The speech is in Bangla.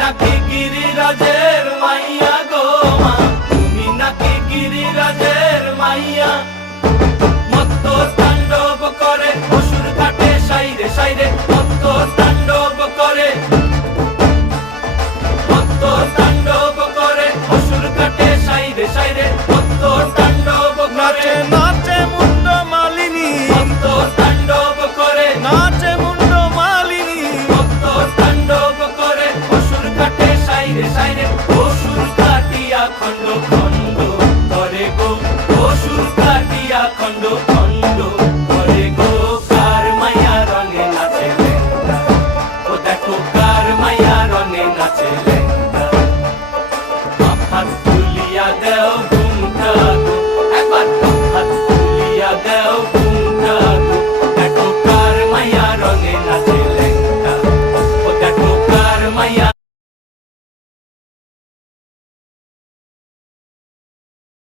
নাকি গিরিরাজের মাইয়া গো মা, তুমি নাকি গিরিরাজের মাইয়া। মত্ত তাণ্ডব করে অসুর ঘাটে সাইরে সাইরে, মত্ত তাণ্ডব করে